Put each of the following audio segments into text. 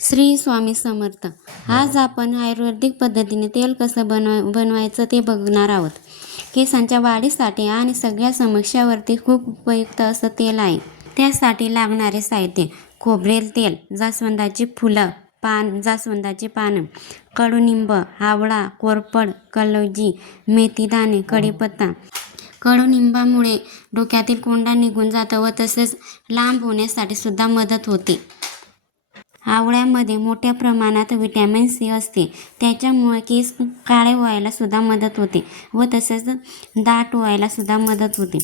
श्री स्वामी समर्थ. आज आपण आयुर्वेदिक पद्धतीने तेल कसं बनवायचं ते बघणार आहोत. केसांच्या वाढीसाठी आणि सगळ्या समस्यावरती खूप उपयुक्त असं तेल आहे. त्यासाठी लागणारे साहित्य: खोबरेल तेल, जास्वंदाची फुलं, जास्वंदाची पानं, कडुनिंब, आवळा, कोरफड, कलौंजी, मेथीदाणे, कढीपत्ता. कडुनिंबामुळे डोक्यातील कोंडा निघून जातो व तसेच लांब होण्यासाठी सुद्धा मदत होते. आवळ्यामध्ये मोठ्या प्रमाणात व्हिटॅमिन सी असते. त्याच्यामुळे केस काळे व्हायला सुद्धा मदत होते व तसेच दाट व्हायला सुद्धा मदत होते.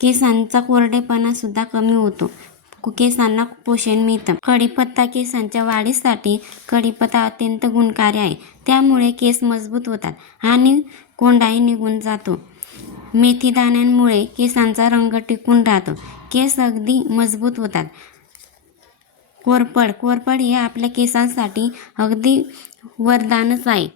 केसांचा कोरडेपणा सुद्धा कमी होतो. केसांना पोषण मिळतं. कढीपत्ता केसांच्या वाढीसाठी कढीपत्ता अत्यंत गुणकारी आहे. त्यामुळे केस मजबूत होतात आणि कोंडाही निघून जातो. मेथीदाण्यांमुळे केसांचा रंग टिकून राहतो. केस अगदी मजबूत होतात. कोरफड हे आपल्या केसांसाठी अगदी वरदानच आहे.